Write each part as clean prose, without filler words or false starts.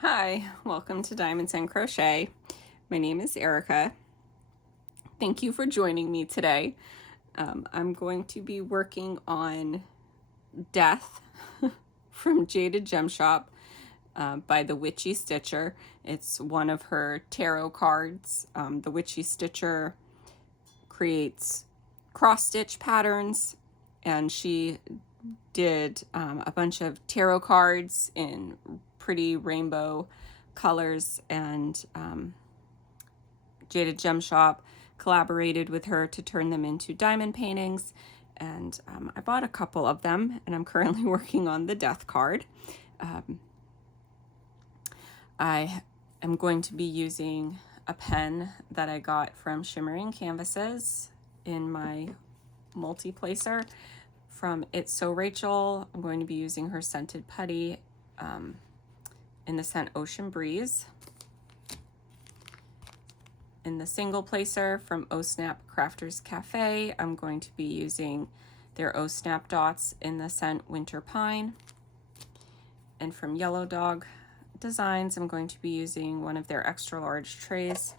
Hi, welcome to Diamonds and Crochet. My name is Erica. Thank you for joining me today. I'm going to be working on Death from Jaded Gem Shop by the Witchy Stitcher. It's one of her tarot cards. The Witchy Stitcher creates cross-stitch patterns, and she did a bunch of tarot cards in pretty rainbow colors, and Jaded Gem Shop collaborated with her to turn them into diamond paintings, and I bought a couple of them, and I'm currently working on the death card. I am going to be using a pen that I got from Shimmering Canvases in my multi-placer from It's So Rachel. I'm going to be using her scented putty in the scent Ocean Breeze. In the single placer from Oh Snap Crafters Cafe, I'm going to be using their Oh Snap dots in the scent Winter Pine. And from Yellow Dog Designs, I'm going to be using one of their extra large trays.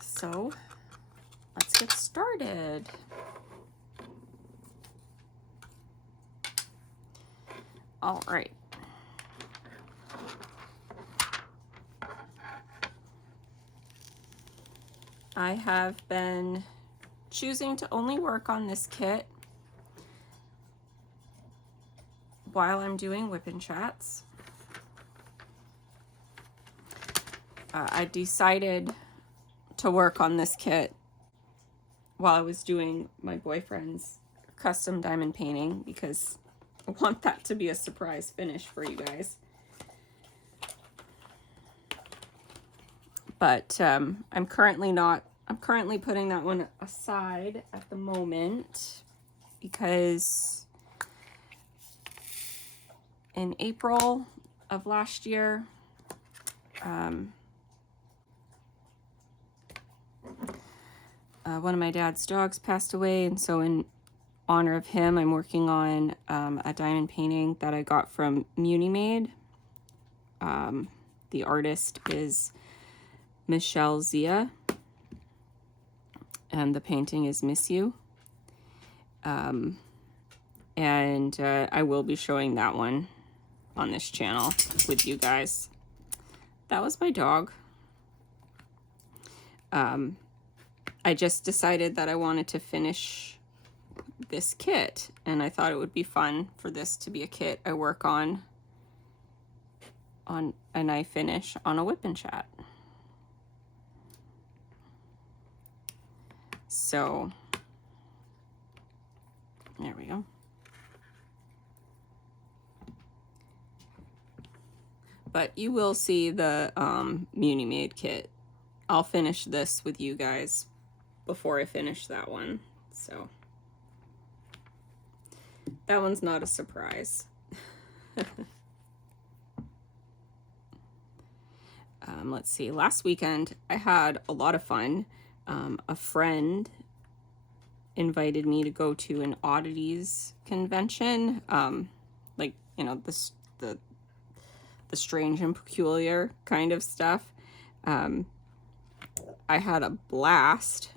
So let's get started. All right. I have been choosing to only work on this kit while I'm doing WIP and chats. I decided to work on this kit while I was doing my boyfriend's custom diamond painting because I want that to be a surprise finish for you guys. But I'm currently putting that one aside at the moment because in April of last year, one of my dad's dogs passed away, and so in honor of him, I'm working on a diamond painting that I got from Muni Made. The artist is Michelle Zia, and the painting is Miss You. And I will be showing that one on this channel with you guys. That was my dog. I just decided that I wanted to finish this kit, and I thought it would be fun for this to be a kit I work on and I finish on a WIP and chat. So there we go. But you will see the Muni Made kit. I'll finish this with you guys before I finish that one. So that one's not a surprise. Let's see. Last weekend I had a lot of fun. A friend invited me to go to an oddities convention, like, you know, the strange and peculiar kind of stuff. I had a blast.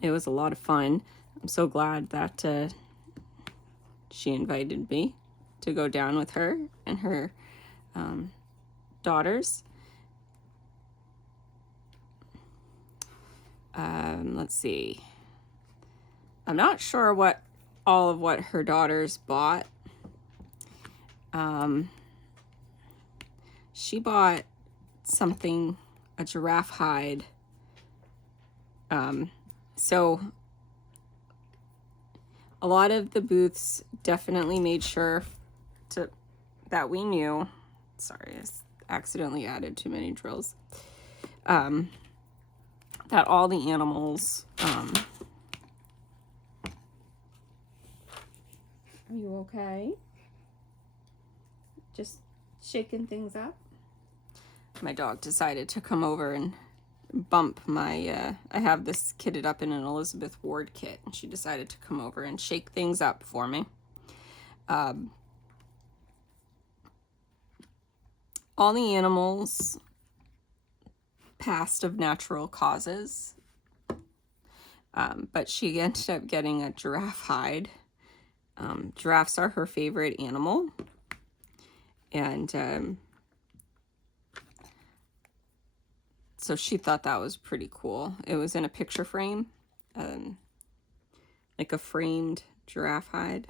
It was a lot of fun. I'm so glad that she invited me to go down with her and her daughters. Let's see. I'm not sure what all of what her daughters bought. She bought something, a giraffe hide. So a lot of the booths definitely made sure that we knew. Sorry, I accidentally added too many drills. That all the animals, are you okay? Just shaking things up? My dog decided to come over and bump my, I have this kitted up in an Elizabeth Ward kit, and she decided to come over and shake things up for me. All the animals passed of natural causes, but she ended up getting a giraffe hide. Giraffes are her favorite animal, and so she thought that was pretty cool. It was in a picture frame, like a framed giraffe hide.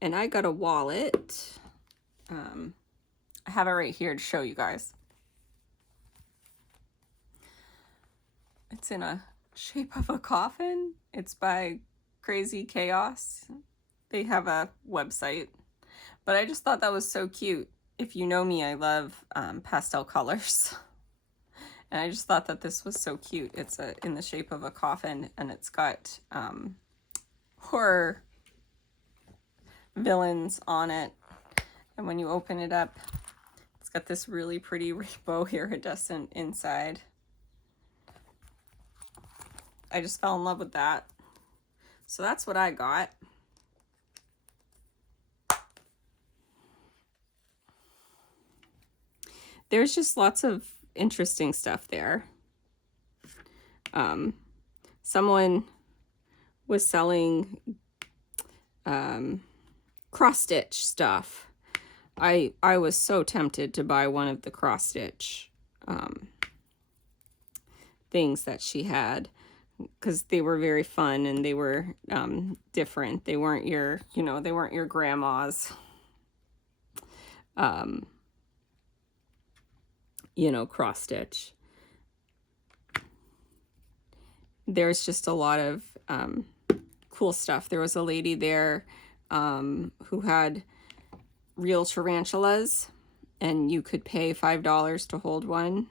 And I got a wallet. I have it right here to show you guys. It's in a shape of a coffin. It's by Crazy Chaos. They have a website. But I just thought that was so cute. If you know me, I love pastel colors. And I just thought that this was so cute. It's in the shape of a coffin, and it's got horror villains on it. And when you open it up, it's got this really pretty rainbow iridescent inside. I just fell in love with that. So that's what I got. There's just lots of interesting stuff there. Someone was selling cross-stitch stuff. I was so tempted to buy one of the cross-stitch things that she had, because they were very fun and they were different. They weren't your, they weren't your grandma's, cross-stitch. There's just a lot of cool stuff. There was a lady there who had real tarantulas, and you could pay $5 to hold one.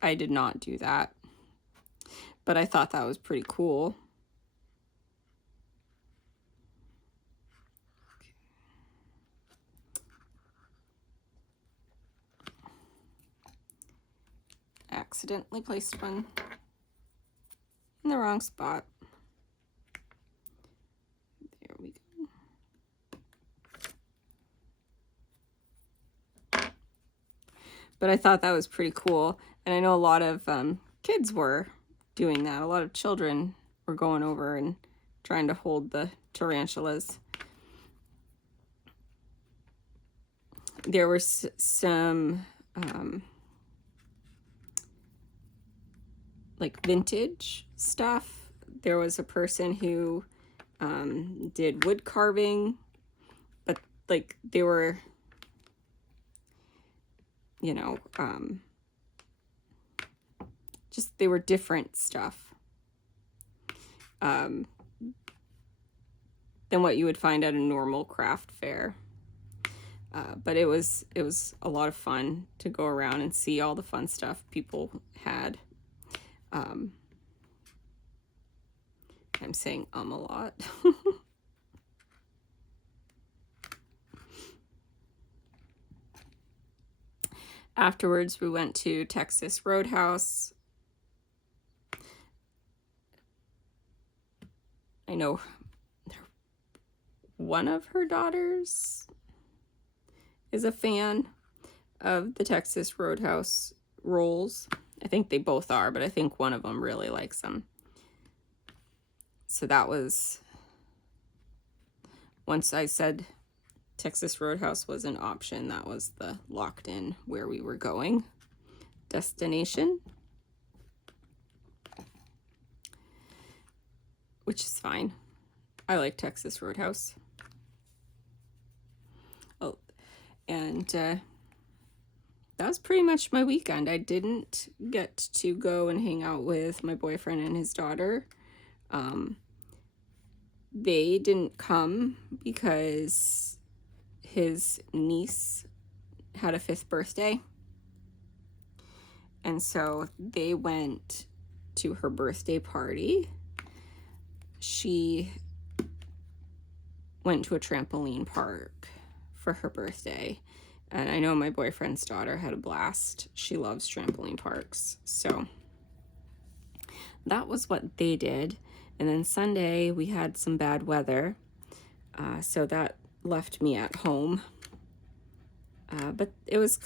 I did not do that, but I thought that was pretty cool. Accidentally placed one in the wrong spot. There we go. But I thought that was pretty cool, and I know a lot of kids were doing that. A lot of children were going over and trying to hold the tarantulas. There were some like vintage stuff. There was a person who did wood carving, but like they were, just they were different stuff than what you would find at a normal craft fair. But it was a lot of fun to go around and see all the fun stuff people had. I'm saying a lot. Afterwards, we went to Texas Roadhouse. I know one of her daughters is a fan of the Texas Roadhouse rolls. I think they both are, but I think one of them really likes them. So that was, once I said Texas Roadhouse was an option, that was the locked in where we were going destination, which is fine. I like Texas Roadhouse. Oh, and that was pretty much my weekend. I didn't get to go and hang out with my boyfriend and his daughter. They didn't come because his niece had a 5th birthday. And so they went to her birthday party. She went to a trampoline park for her birthday. And I know my boyfriend's daughter had a blast. She loves trampoline parks. So that was what they did. And then Sunday we had some bad weather, so that left me at home. But it was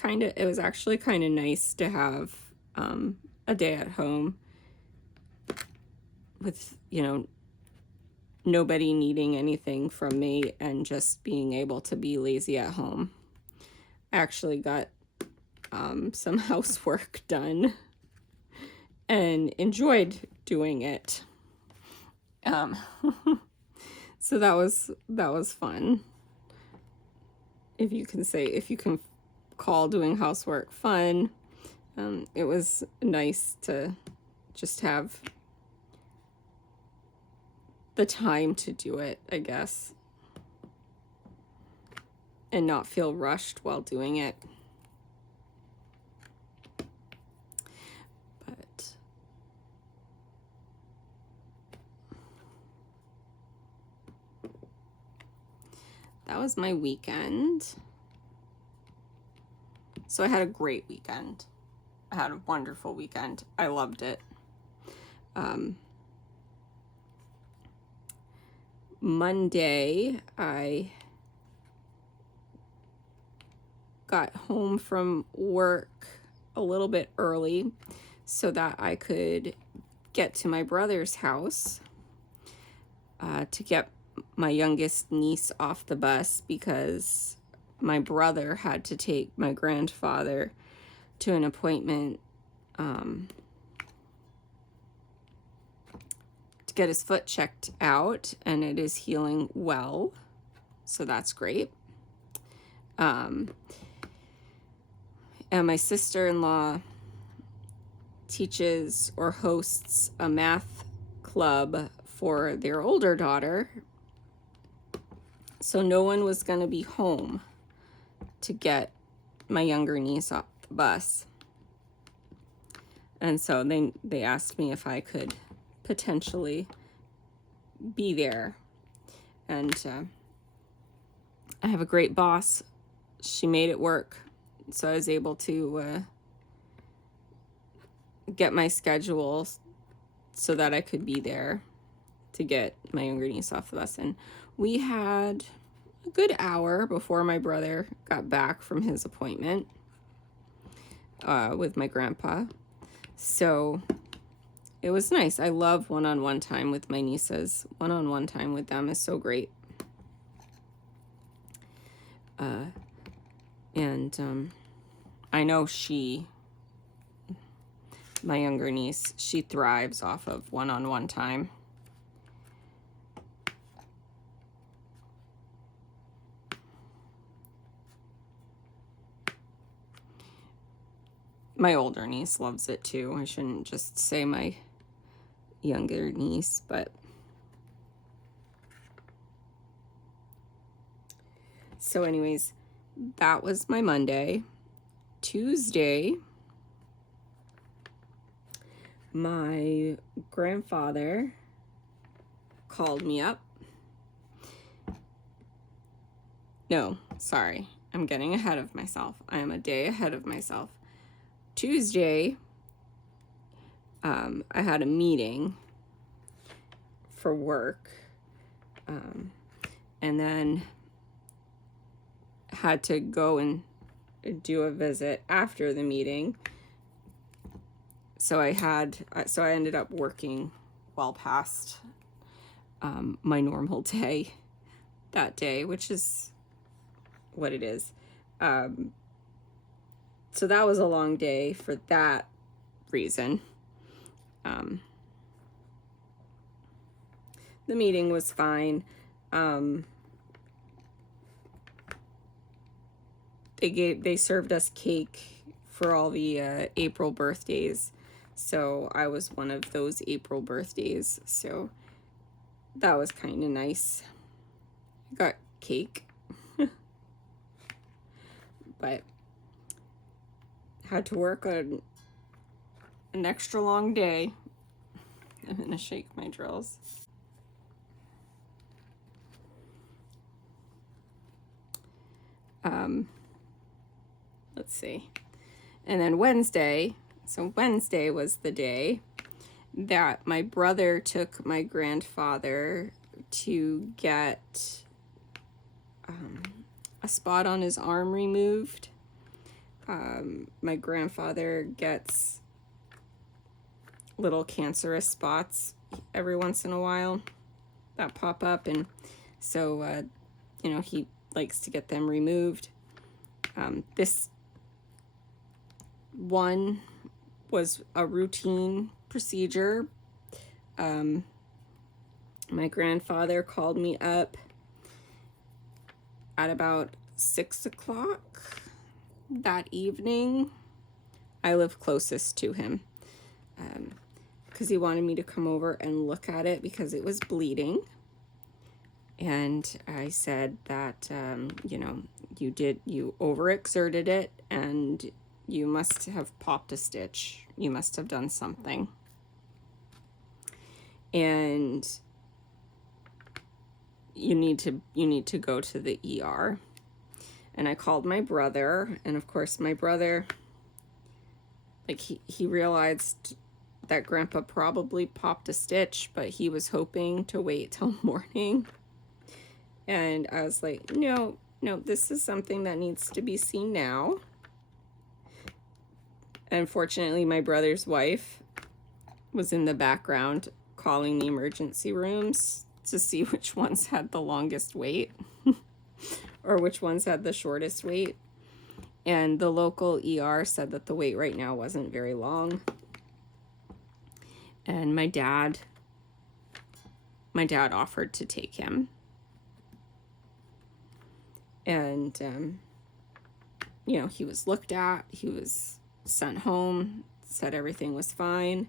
actually kind of nice to have a day at home with, nobody needing anything from me and just being able to be lazy at home. I actually got some housework done and enjoyed doing it. So that was fun. If you can call doing housework fun. It was nice to just have the time to do it, I guess, and not feel rushed while doing it. But that was my weekend. So I had a great weekend. I had a wonderful weekend. I loved it. Monday, I got home from work a little bit early so that I could get to my brother's house to get my youngest niece off the bus, because my brother had to take my grandfather to an appointment to get his foot checked out, and it is healing well, so that's great. And my sister-in-law teaches or hosts a math club for their older daughter, so no one was going to be home to get my younger niece off the bus. And so they asked me if I could potentially be there. And I have a great boss. She made it work. So I was able to get my schedule so that I could be there to get my younger niece off the bus. And we had a good hour before my brother got back from his appointment with my grandpa. So it was nice. I love one-on-one time with my nieces. One-on-one time with them is so great. And I know my younger niece, she thrives off of one-on-one time. My older niece loves it too. I shouldn't just say my younger niece, but so anyways, that was my Monday. Tuesday, my grandfather called me up. No, sorry, I'm getting ahead of myself. I am a day ahead of myself. Tuesday, I had a meeting for work, and then had to go and do a visit after the meeting. So I ended up working well past my normal day that day, which is what it is. So that was a long day for that reason. The meeting was fine. They served us cake for all the April birthdays. So I was one of those April birthdays. So that was kind of nice. I got cake. But had to work on an extra long day. I'm gonna shake my drills. Let's see. And then Wednesday, so Wednesday was the day, that my brother took my grandfather to get a spot on his arm removed. My grandfather gets little cancerous spots every once in a while that pop up, and so he likes to get them removed. This one was a routine procedure. My grandfather called me up at about 6 o'clock that evening. I live closest to him, because he wanted me to come over and look at it because it was bleeding. And I said that, you overexerted it and you must have popped a stitch. You must have done something. And you need to go to the ER. And I called my brother, and of course my brother, he realized that Grandpa probably popped a stitch, but he was hoping to wait till morning. And I was like, no, this is something that needs to be seen now. Unfortunately, my brother's wife was in the background calling the emergency rooms to see which ones had the longest wait or which ones had the shortest wait. And the local ER said that the wait right now wasn't very long. And my dad offered to take him. And, he was looked at, he was sent home, said everything was fine.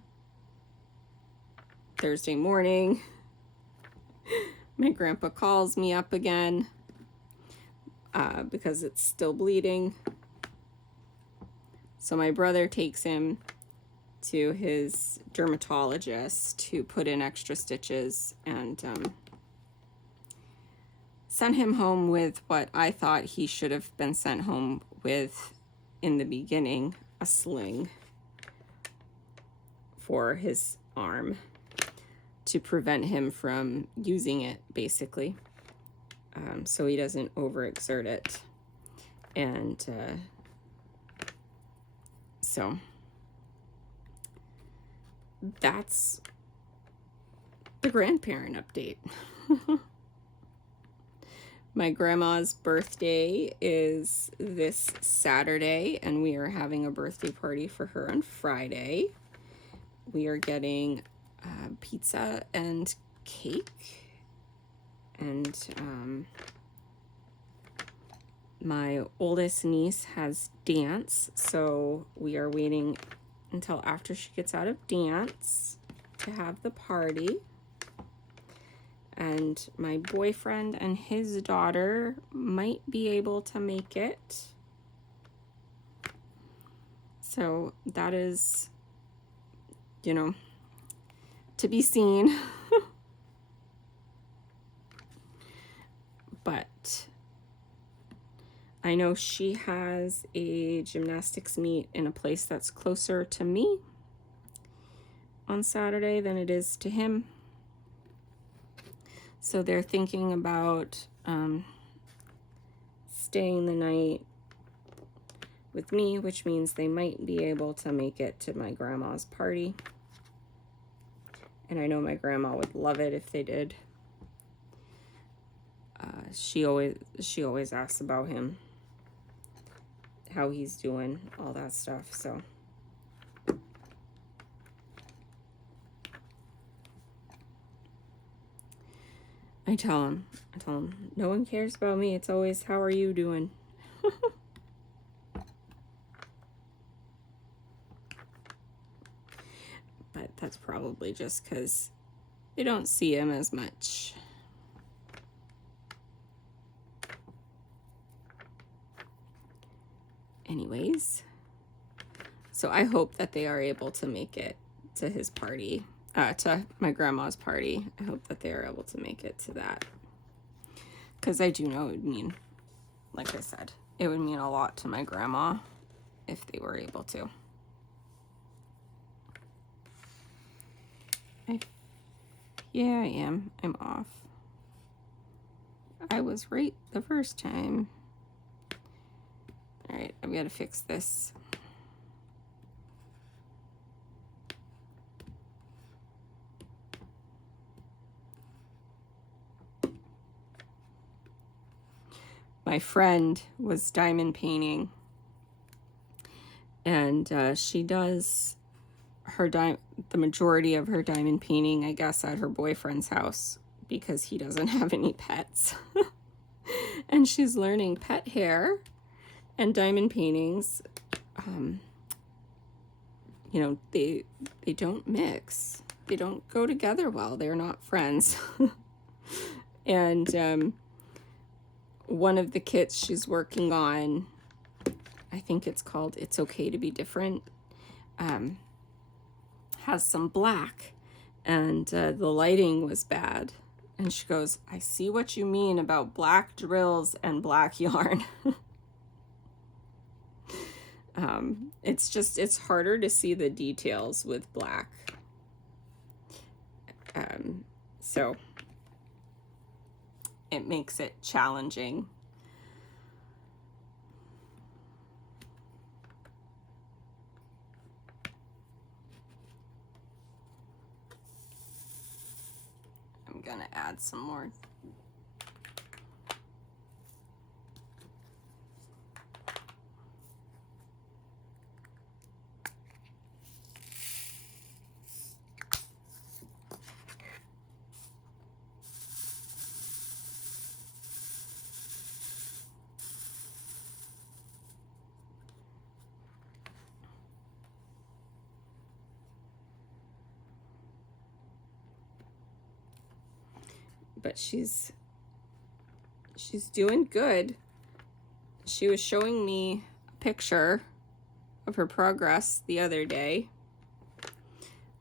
Thursday morning, my grandpa calls me up again because it's still bleeding. So my brother takes him to his dermatologist to put in extra stitches and sent him home with what I thought he should have been sent home with in the beginning, a sling for his arm to prevent him from using it, basically, so he doesn't overexert it. And so that's the grandparent update. My grandma's birthday is this Saturday, and we are having a birthday party for her on Friday. We are getting pizza and cake, and my oldest niece has dance, so we are waiting until after she gets out of dance to have the party. And my boyfriend and his daughter might be able to make it. So that is, to be seen. But I know she has a gymnastics meet in a place that's closer to me on Saturday than it is to him. So they're thinking about staying the night with me, which means they might be able to make it to my grandma's party. And I know my grandma would love it if they did. She always asks about him, how he's doing, all that stuff. So I tell him, no one cares about me. It's always, how are you doing? But that's probably just because they don't see him as much. Anyways, so I hope that they are able to make it to his party, to my grandma's party. I hope that they are able to make it to that, because I do know it would mean, like I said, it would mean a lot to my grandma if they were able to. Yeah, I am. I'm off. I was right the first time. All right, I've got to fix this. My friend was diamond painting, and she does the majority of her diamond painting, I guess, at her boyfriend's house because he doesn't have any pets. And she's learning pet hair and diamond paintings. You know, they don't mix. They don't go together well. They're not friends. And one of the kits she's working on, I think it's called It's Okay to Be Different, has some black, and the lighting was bad. And she goes, I see what you mean about black drills and black yarn. It's harder to see the details with black. So it makes it challenging. I'm gonna add some more. But she's doing good. She was showing me a picture of her progress the other day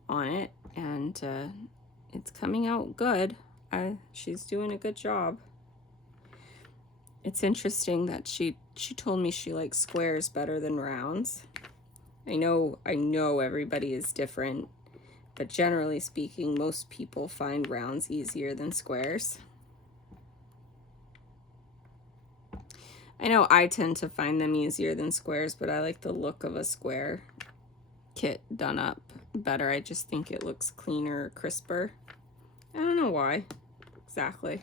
on it, and it's coming out good. She's doing a good job. It's interesting that she told me she likes squares better than rounds. I know everybody is different, but generally speaking, most people find rounds easier than squares. I know I tend to find them easier than squares, but I like the look of a square kit done up better. I just think it looks cleaner, crisper. I don't know why exactly.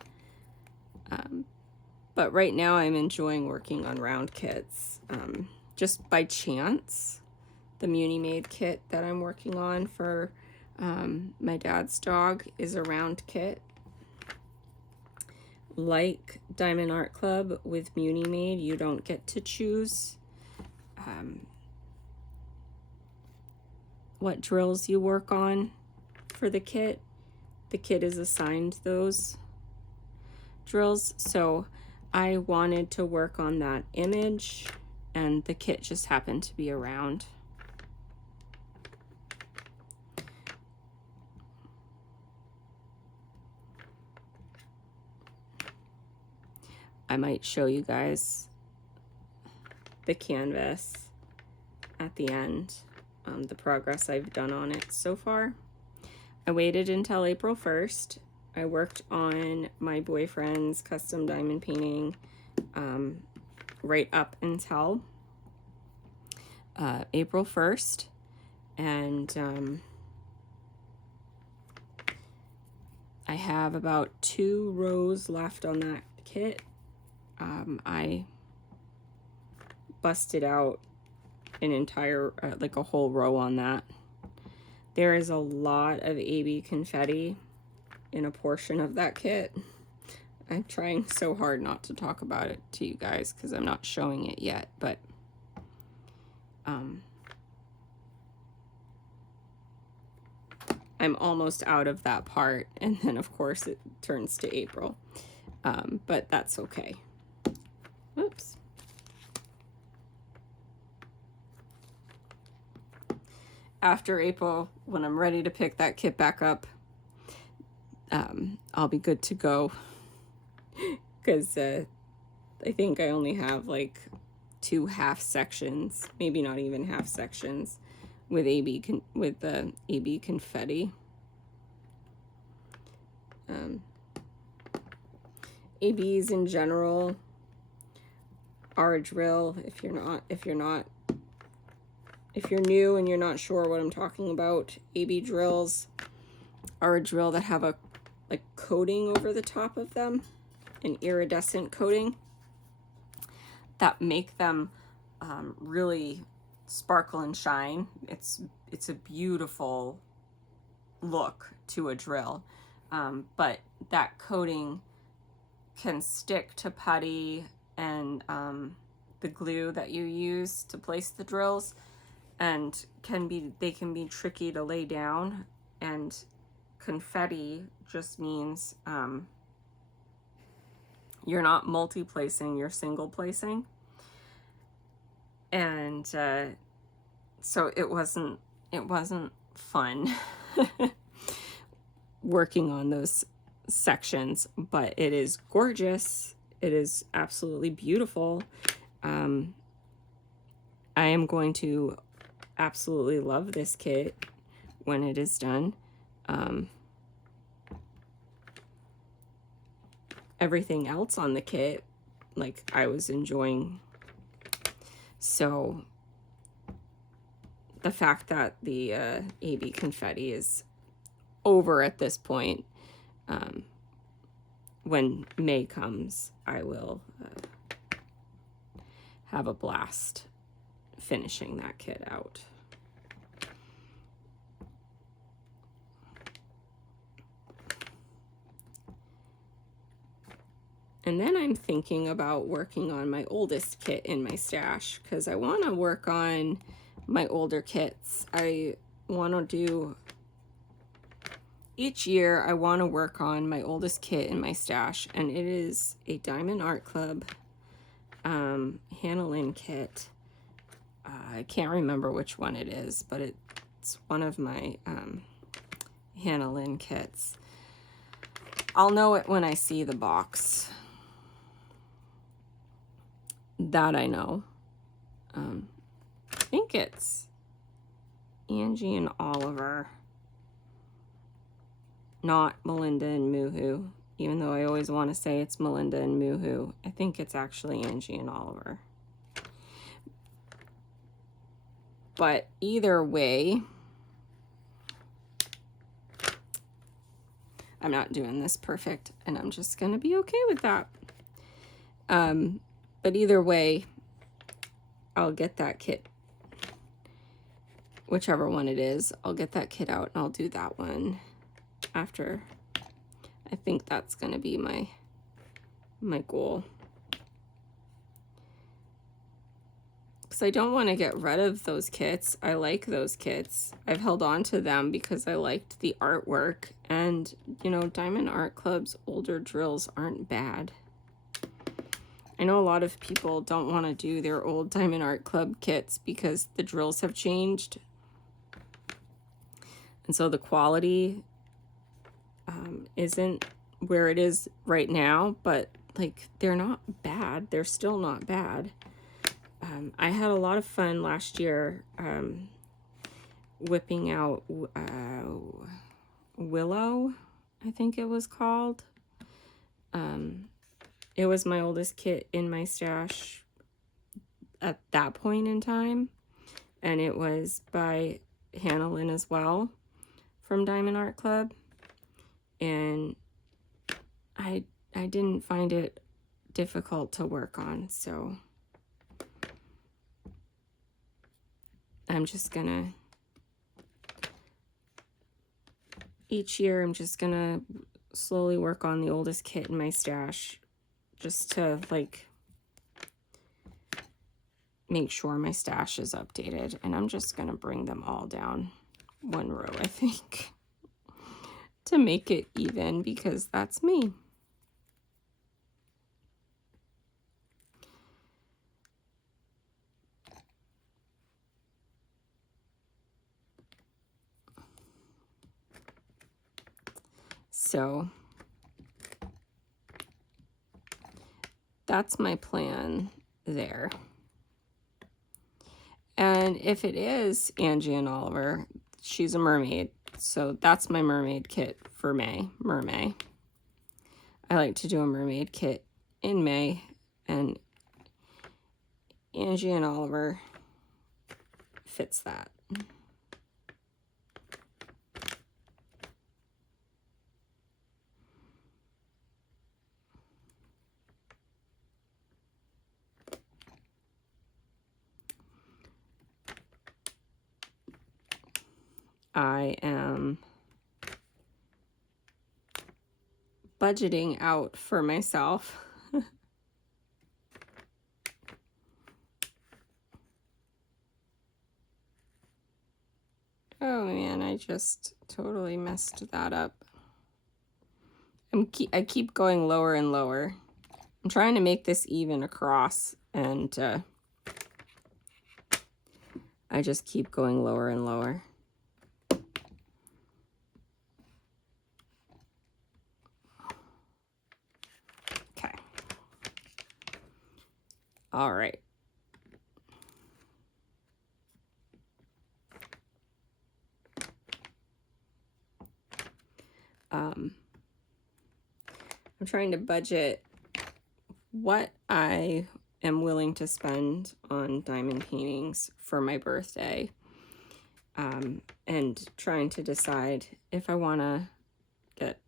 But right now I'm enjoying working on round kits. Just by chance, the Muni Made kit that I'm working on for my dad's dog is a round kit. Like Diamond Art Club with Muni Made, you don't get to choose what drills you work on for the kit. The kit is assigned those drills, so I wanted to work on that image, and the kit just happened to be around. I might show you guys the canvas at the end, the progress I've done on it so far. I waited until April 1st. I worked on my boyfriend's custom diamond painting right up until April 1st. And I have about 2 rows left on that kit. I busted out an entire, like a whole row on that. There is a lot of AB confetti in a portion of that kit. I'm trying so hard not to talk about it to you guys because I'm not showing it yet, but I'm almost out of that part, and then of course it turns to April, but that's okay. Oops. After April, when I'm ready to pick that kit back up, I'll be good to go, because I think I only have like 2 half sections, maybe not even half sections, with AB confetti. ABs in general are a drill. If you're new and you're not sure what I'm talking about, AB drills are a drill that have a like coating over the top of them, an iridescent coating that make them really sparkle and shine. It's a beautiful look to a drill, but that coating can stick to putty and the glue that you use to place the drills, and they can be tricky to lay down. And confetti just means you're not multi-placing, you're single placing. And so it wasn't fun working on those sections, but it is gorgeous. It is absolutely beautiful. I am going to absolutely love this kit when it is done. Everything else on the kit, like, I was enjoying. So the fact that the AB confetti is over at this point, when May comes, I will have a blast finishing that kit out. And then I'm thinking about working on my oldest kit in my stash, because I want to work on my older kits. I want to do, each year I want to work on my oldest kit in my stash, and it is a Diamond Art Club Hannah Lynn kit. I can't remember which one it is, but it's one of my Hannah Lynn kits. I'll know it when I see the box. That I know. I think it's Angie and Oliver, not Melinda and Moohoo, even though I always want to say it's Melinda and Moohoo. I think it's actually Angie and Oliver. But either way, I'm not doing this perfect, and I'm just going to be okay with that. But either way, I'll get that kit, whichever one it is, I'll get that kit out and I'll do that one after. I think that's going to be my goal. Because I don't want to get rid of those kits. I like those kits. I've held on to them because I liked the artwork. And, you know, Diamond Art Club's older drills aren't bad. I know a lot of people don't want to do their old Diamond Art Club kits because the drills have changed. And so the quality isn't where it is right now, but like, they're not bad. They're still not bad. I had a lot of fun last year whipping out Willow, I think it was called. It was my oldest kit in my stash at that point in time, and it was by Hannah Lynn as well from Diamond Art Club, and I didn't find it difficult to work on, so I'm just gonna, each year I'm just gonna slowly work on the oldest kit in my stash, just to like make sure my stash is updated. And I'm just gonna bring them all down one row, I think, to make it even, because that's me. So that's my plan there. And if it is Angie and Oliver, she's a mermaid. So that's my mermaid kit for May, Mermay. I like to do a mermaid kit in May, and Angie and Oliver fits that. I am budgeting out for myself. Oh man, I just totally messed that up. I keep going lower and lower. I'm trying to make this even across, and I just keep going lower and lower. Okay. All right. I'm trying to budget what I am willing to spend on diamond paintings for my birthday, and trying to decide if I want to get,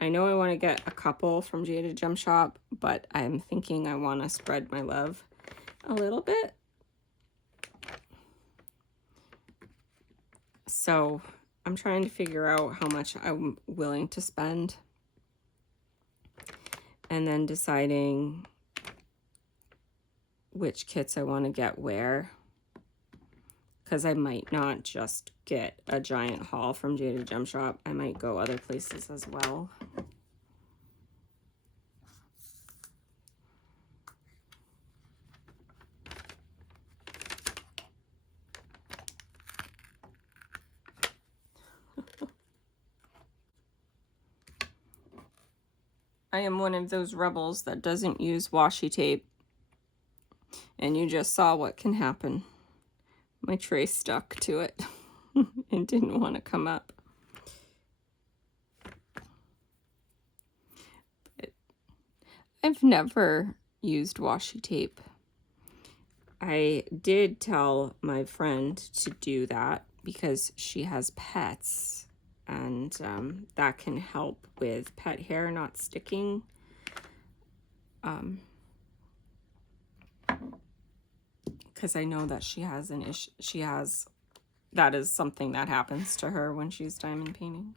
I know I want to get a couple from Jada Gem Shop, but I'm thinking I want to spread my love a little bit. So I'm trying to figure out how much I'm willing to spend, and then deciding which kits I want to get where, because I might not just get a giant haul from Jada Gem Shop. I might go other places as well. I am one of those rebels that doesn't use washi tape, and you just saw what can happen. My tray stuck to it and didn't want to come up. But I've never used washi tape. I did tell my friend to do that because she has pets, and that can help with pet hair not sticking. Because I know that she has an issue. That is something that happens to her when she's diamond painting.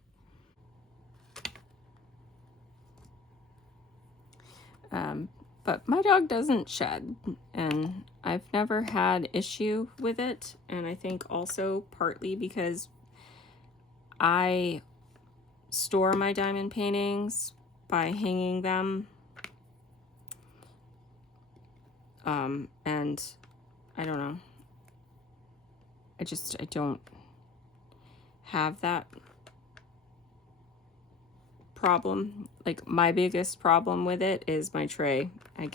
But my dog doesn't shed, and I've never had issue with it. And I think also partly because I store my diamond paintings by hanging them. And I don't know. I don't have that problem. Like, my biggest problem with it is my tray. I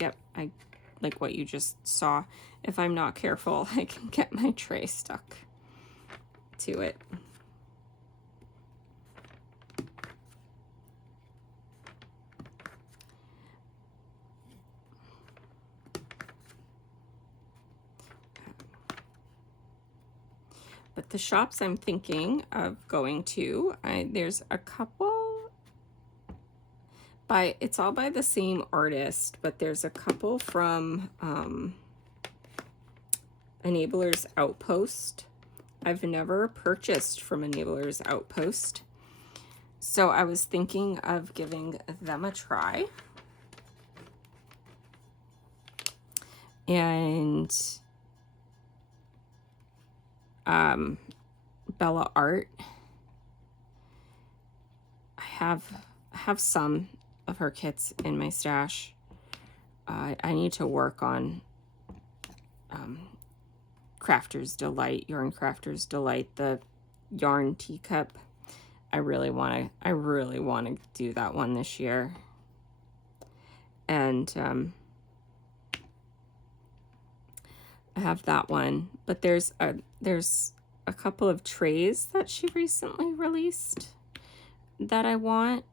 like what you just saw. If I'm not careful, I can get my tray stuck to it. But the shops I'm thinking of going to, there's a couple it's all by the same artist, but there's a couple from Enabler's Outpost. I've never purchased from Enabler's Outpost, so I was thinking of giving them a try. And Bella Art, I have some of her kits in my stash. I need to work on Crafter's Delight, Yarn Crafter's Delight, the yarn teacup. I really want to do that one this year. And I have that one, but there's a couple of trays that she recently released that I want.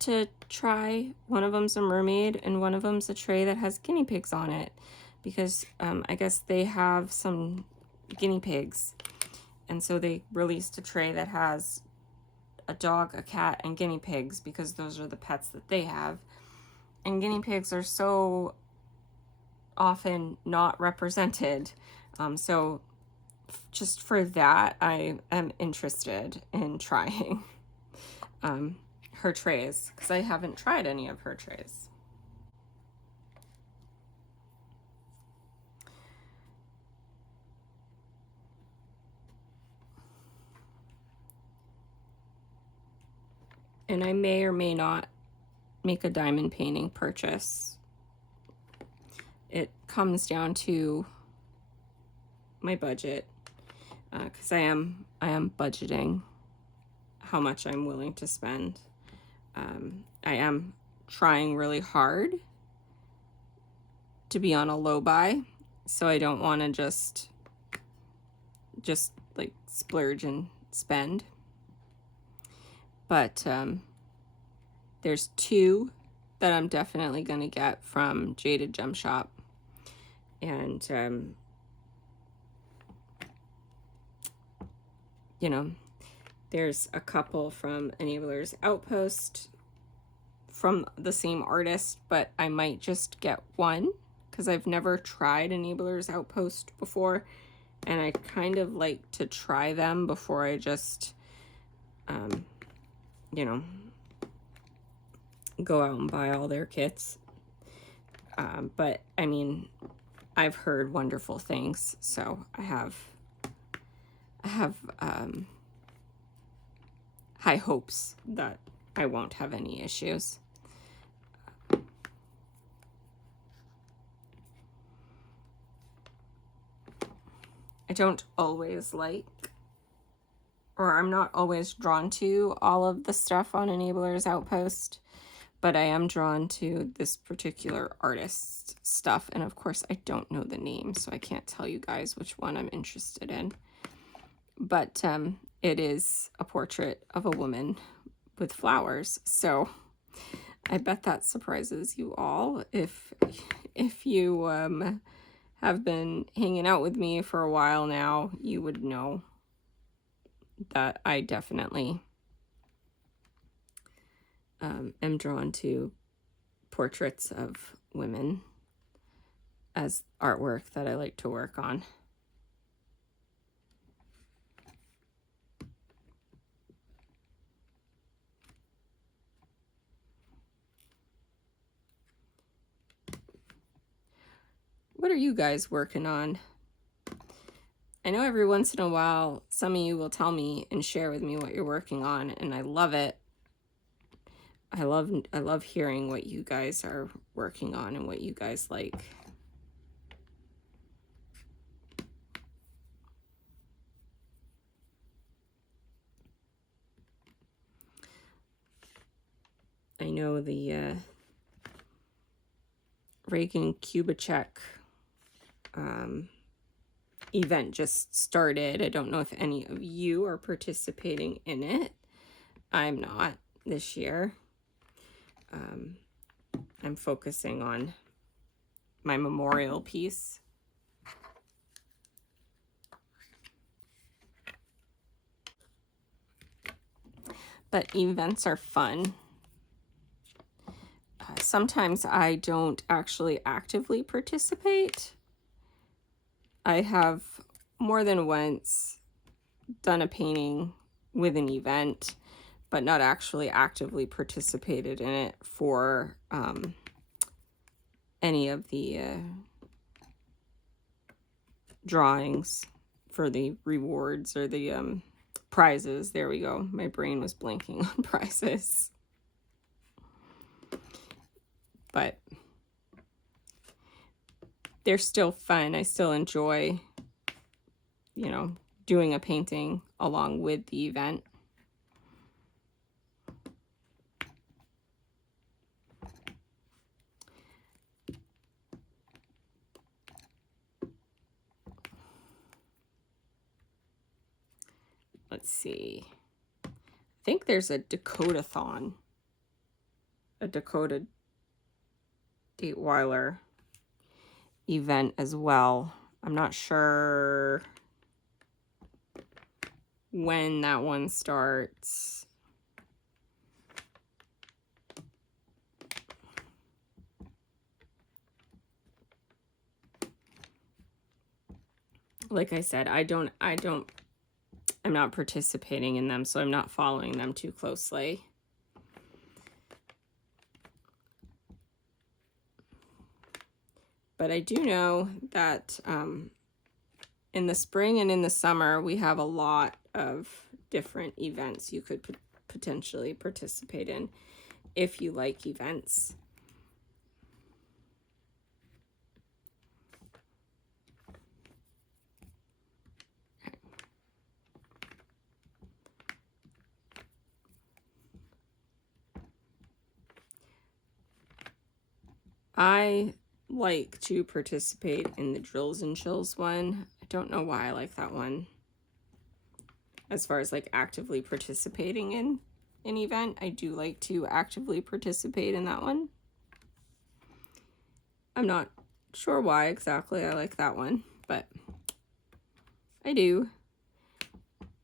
to try. One of them's a mermaid and one of them's a tray that has guinea pigs on it, because I guess they have some guinea pigs, and so they released a tray that has a dog, a cat, and guinea pigs, because those are the pets that they have. And guinea pigs are so often not represented, so just for that, I am interested in trying her trays, because I haven't tried any of her trays. And I may or may not make a diamond painting purchase. It comes down to my budget, because I am budgeting how much I'm willing to spend. I am trying really hard to be on a low buy, so I don't want to just like splurge and spend. But there's two that I'm definitely going to get from Jaded Gem Shop. And, you know, there's a couple from Enabler's Outpost from the same artist, but I might just get one, because I've never tried Enabler's Outpost before, and I kind of like to try them before I just, you know, go out and buy all their kits. But I mean, I've heard wonderful things, so I have high hopes that I won't have any issues. I don't always like, or I'm not always drawn to all of the stuff on Enabler's Outpost, but I am drawn to this particular artist's stuff. And of course, I don't know the name, so I can't tell you guys which one I'm interested in. But it is a portrait of a woman with flowers, so I bet that surprises you all. If you have been hanging out with me for a while now, you would know that I definitely am drawn to portraits of women as artwork that I like to work on. What are you guys working on? I know every once in a while, some of you will tell me and share with me what you're working on, and I love it. I love hearing what you guys are working on and what you guys like. I know the Reagan Kubitschek event just started. I don't know if any of you are participating in it. I'm not this year. I'm focusing on my memorial piece. But events are fun. Sometimes I don't actually actively participate. I have more than once done a painting with an event, but not actually actively participated in it for any of the drawings for the rewards or the prizes. There we go. My brain was blanking on prizes. But they're still fun. I still enjoy, you know, doing a painting along with the event. Let's see. I think there's a Dakota-thon a Dakota Dateweiler event as well. I'm not sure when that one starts. Like I said, I'm not participating in them, so I'm not following them too closely. But I do know that in the spring and in the summer, we have a lot of different events you could potentially participate in if you like events. I like to participate in the Drills and Chills one. I don't know why I like that one. As far as like actively participating in an event, I do like to actively participate in that one. I'm not sure why exactly I like that one, but I do.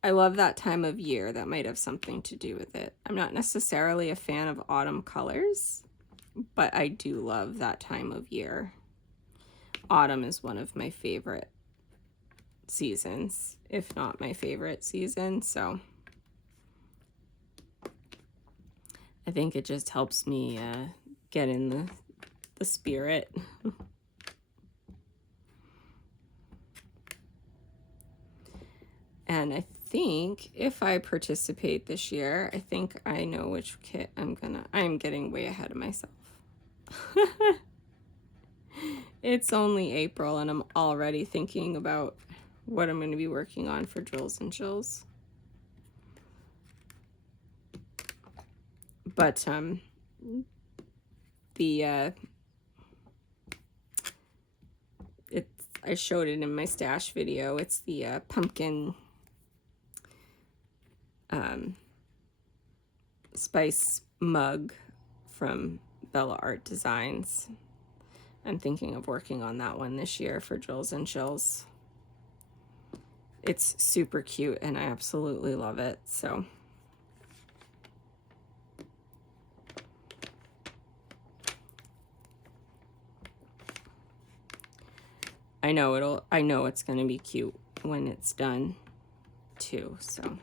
I love that time of year. That might have something to do with it. I'm not necessarily a fan of autumn colors, but I do love that time of year. Autumn is one of my favorite seasons, if not my favorite season, so I think it just helps me get in the spirit. And I think if I participate this year, I think I know which kit I'm getting way ahead of myself. It's only April and I'm already thinking about what I'm going to be working on for Drills and Chills. But I showed it in my stash video. It's the pumpkin spice mug from Bella Art Designs. I'm thinking of working on that one this year for Drills and Chills. It's super cute and I absolutely love it. So I know it's going to be cute when it's done too. So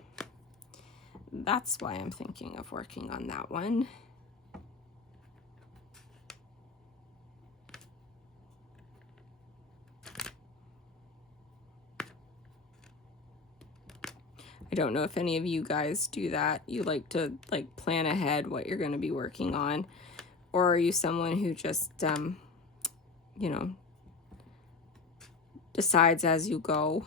that's why I'm thinking of working on that one. I don't know if any of you guys do that. You like to like plan ahead what you're going to be working on, or are you someone who just you know, decides as you go?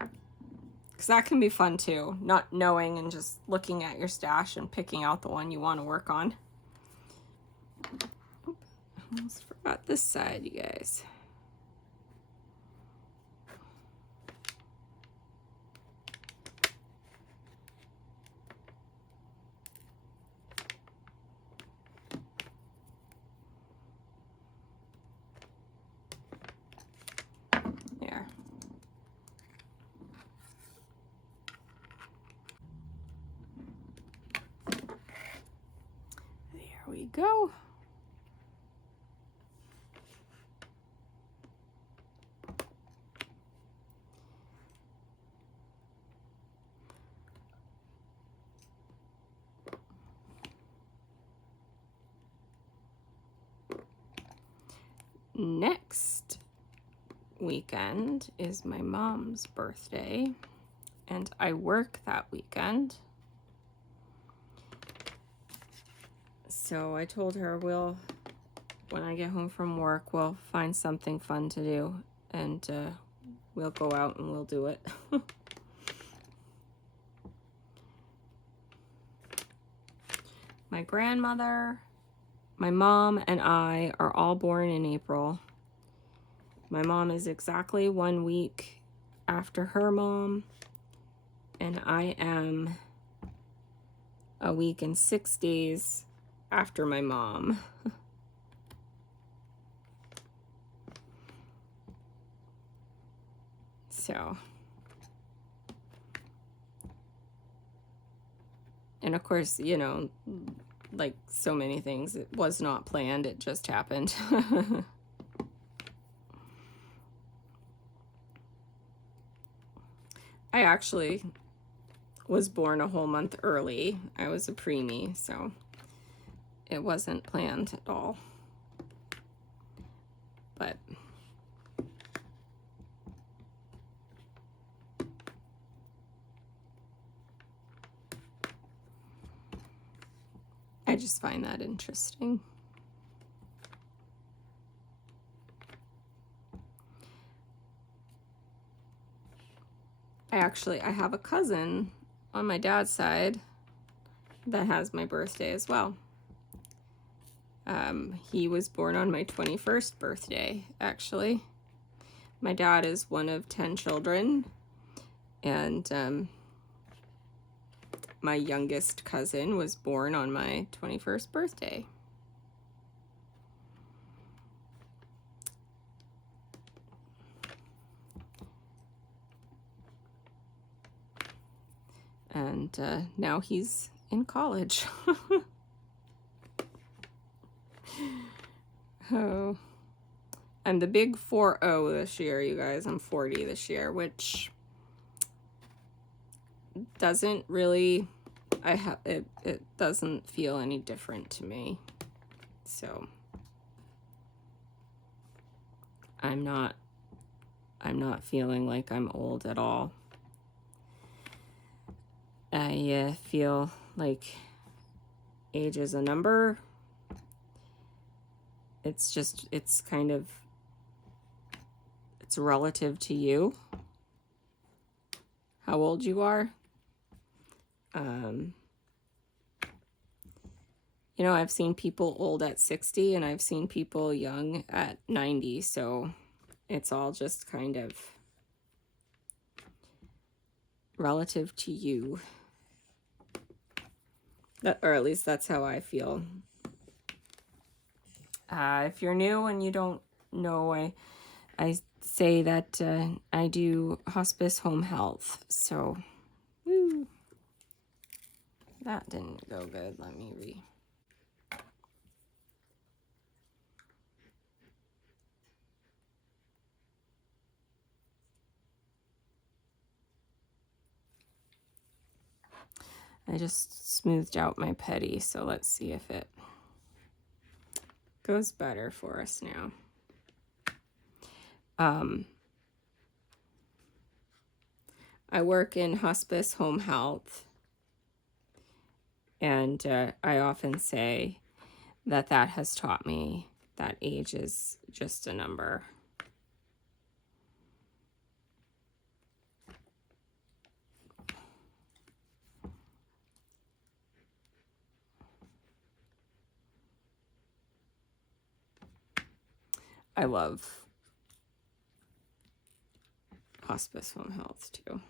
Because that can be fun too, not knowing and just looking at your stash and picking out the one you want to work on. Oop, almost forgot this side, you guys. There. There we go. Next weekend is my mom's birthday, and I work that weekend. So I told her when I get home from work, we'll find something fun to do, and we'll go out and we'll do it. My grandmother, my mom, and I are all born in April. My mom is exactly 1 week after her mom, and I am a week and 6 days after my mom. So, and of course, you know, like so many things, it was not planned, it just happened. I actually was born a whole month early. I was a preemie, so it wasn't planned at all. But I just find that interesting. I have a cousin on my dad's side that has my birthday as well. He was born on my 21st birthday, actually. My dad is one of 10 children, and my youngest cousin was born on my 21st birthday. And now he's in college. Oh, I'm the big 4-0 this year, you guys. I'm 40 this year, which doesn't really, it doesn't feel any different to me. So I'm not feeling like I'm old at all. I feel like age is a number. It's just, it's relative to you, how old you are. You know, I've seen people old at 60 and I've seen people young at 90, so it's all just kind of relative to you. Or at least that's how I feel. If you're new and you don't know, I say that I do hospice home health. So, woo, that didn't go good. Let me I just smoothed out my petty, so let's see if it goes better for us now. I work in hospice home health, and I often say that has taught me that age is just a number. I love hospice home health too.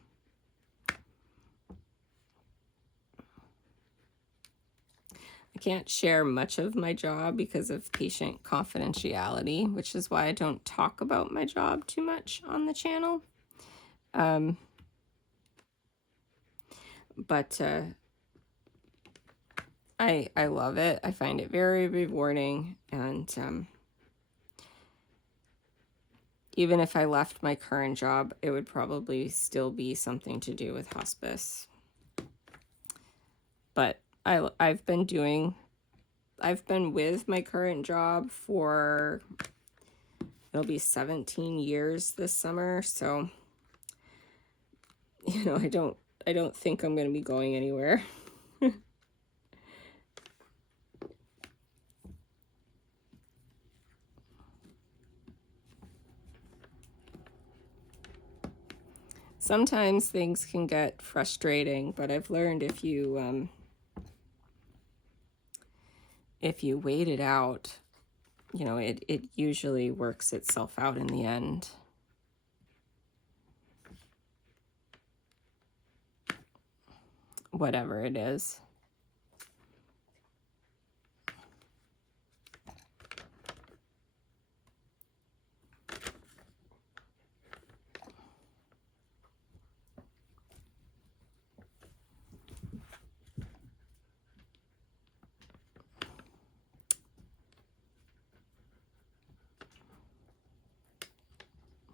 I can't share much of my job because of patient confidentiality, which is why I don't talk about my job too much on the channel. But I love it. I find it very rewarding, and even if I left my current job, it would probably still be something to do with hospice. But I've been with my current job for, it'll be 17 years this summer, so you know, I don't think I'm going to be going anywhere. Sometimes things can get frustrating, but I've learned if you wait it out, you know, it usually works itself out in the end. Whatever it is.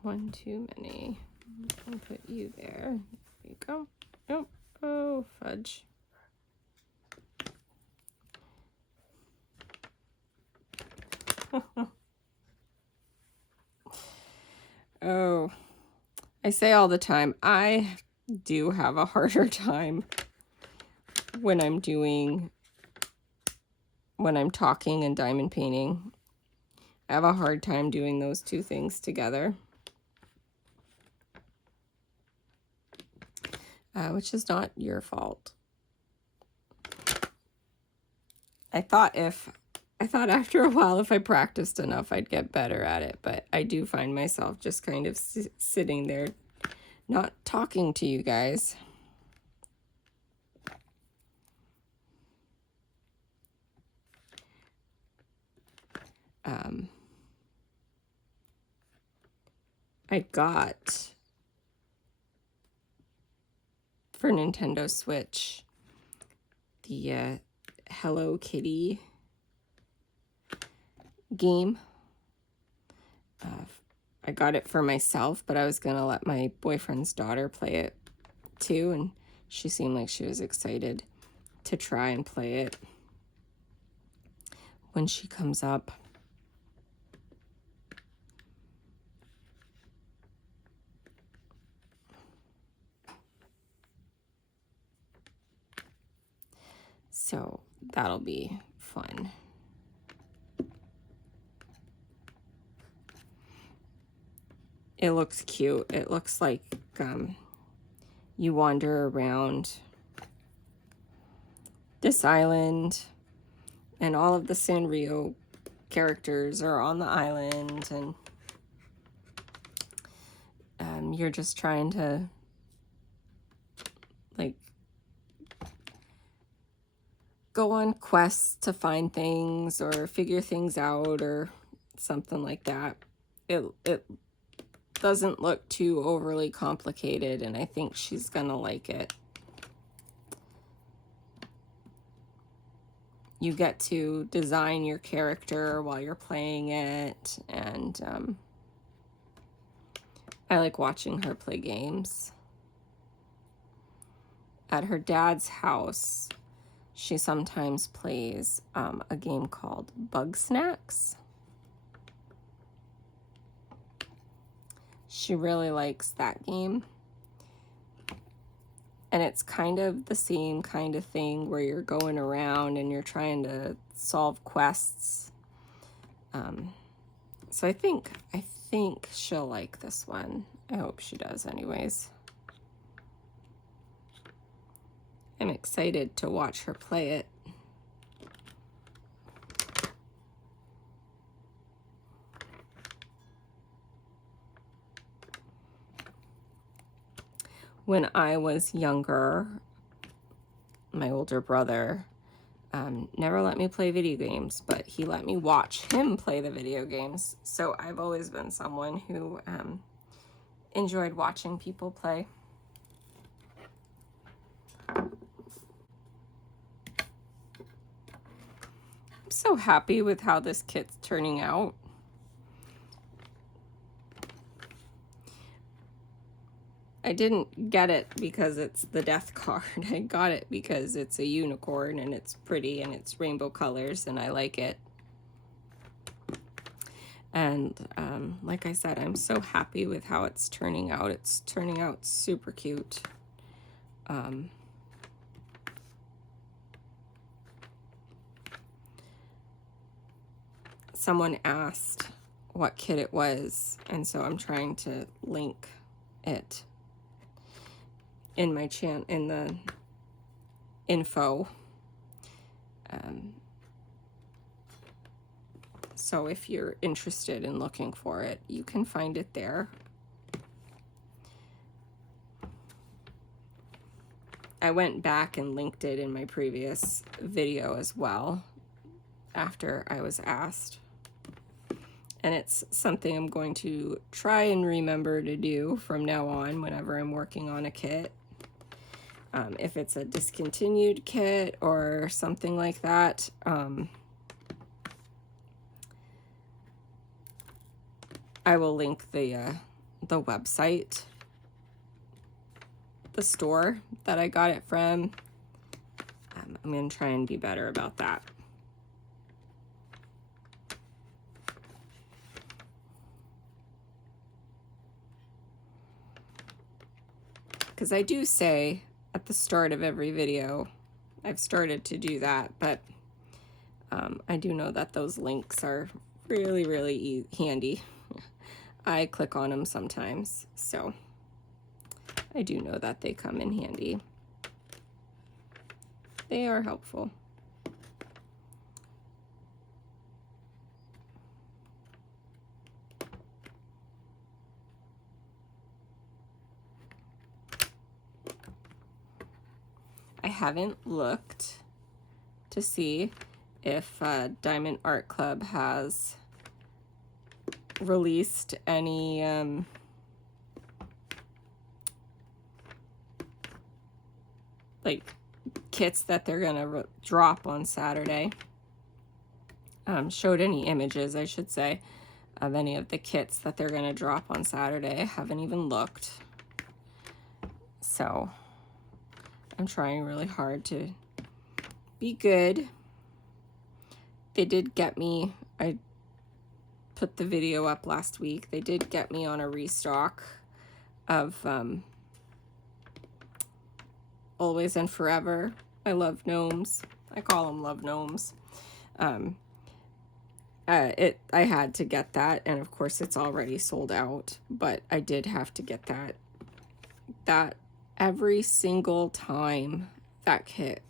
one too many. I'll put you there. There you go. Nope. Oh, fudge. Oh, I say all the time, I do have a harder time when I'm talking and diamond painting. I have a hard time doing those two things together. Which is not your fault. I thought after a while, if I practiced enough, I'd get better at it, but I do find myself just kind of sitting there, not talking to you guys. I got for Nintendo Switch the Hello Kitty game. I got it for myself, but I was gonna let my boyfriend's daughter play it too, and she seemed like she was excited to try and play it when she comes up. So that'll be fun. It looks cute. It looks like you wander around this island and all of the Sanrio characters are on the island, and you're just trying to like go on quests to find things or figure things out or something like that. It doesn't look too overly complicated, and I think she's gonna like it. You get to design your character while you're playing it, and I like watching her play games. At her dad's house, she sometimes plays a game called Bug Snacks. She really likes that game. And it's kind of the same kind of thing where you're going around and you're trying to solve quests. So I think she'll like this one. I hope she does anyways. I'm excited to watch her play it. When I was younger, my older brother never let me play video games, but he let me watch him play the video games. So I've always been someone who enjoyed watching people play. I'm so happy with how this kit's turning out. I didn't get it because it's the death card. I got it because it's a unicorn and it's pretty and it's rainbow colors and I like it. And like I said, I'm so happy with how it's turning out. It's turning out super cute. Someone asked what kit it was, and so I'm trying to link it in my in the info. So if you're interested in looking for it, you can find it there. I went back and linked it in my previous video as well after I was asked. And it's something I'm going to try and remember to do from now on whenever I'm working on a kit. If it's a discontinued kit or something like that, I will link the the website, the store that I got it from. I'm going to try and be better about that. Because I do say at the start of every video, I've started to do that, but I do know that those links are really, really handy. I click on them sometimes, so I do know that they come in handy. They are helpful. I haven't looked to see if Diamond Art Club has released any like kits that they're gonna drop on Saturday. Showed any images, I should say, of any of the kits that they're gonna drop on Saturday. I haven't even looked. So I'm trying really hard to be good. They did get me, I put the video up last week, they did get me on a restock of Always and Forever. I love gnomes. I call them love gnomes. I had to get that, and of course it's already sold out, but I did have to get that. That every single time that kit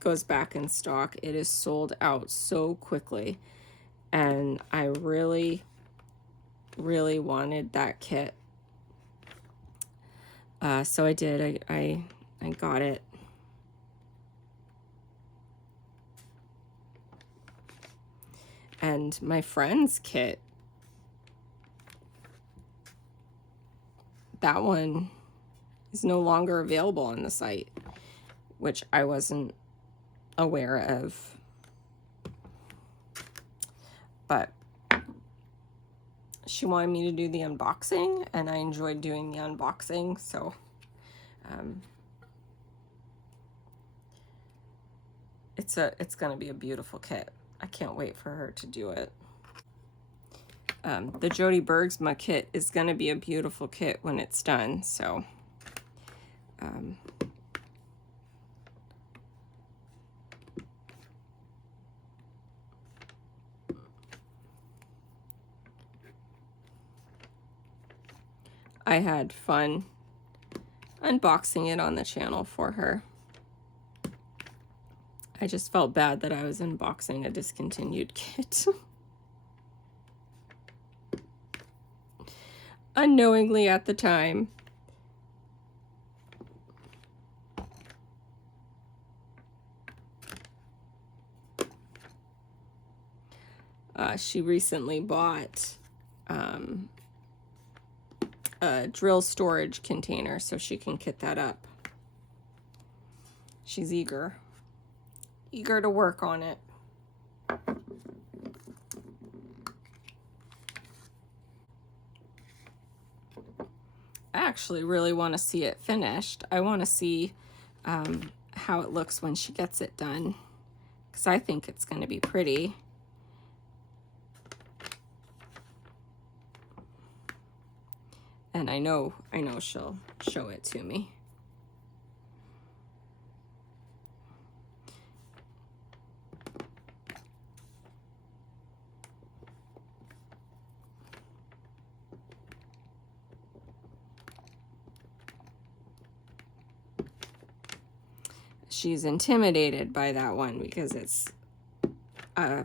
goes back in stock, it is sold out so quickly, and I really, really wanted that kit. So I did. I got it. And my friend's kit, that one is no longer available on the site, which I wasn't aware of. But she wanted me to do the unboxing, and I enjoyed doing the unboxing, so it's gonna be a beautiful kit. I can't wait for her to do it. The Jody Bergsma kit is gonna be a beautiful kit when it's done, so I had fun unboxing it on the channel for her. I just felt bad that I was unboxing a discontinued kit. Unknowingly at the time. She recently bought a drill storage container so she can kit that up. She's eager to work on it. I actually really want to see it finished. I want to see how it looks when she gets it done, because I think it's going to be pretty. And I know she'll show it to me. She's intimidated by that one because it's a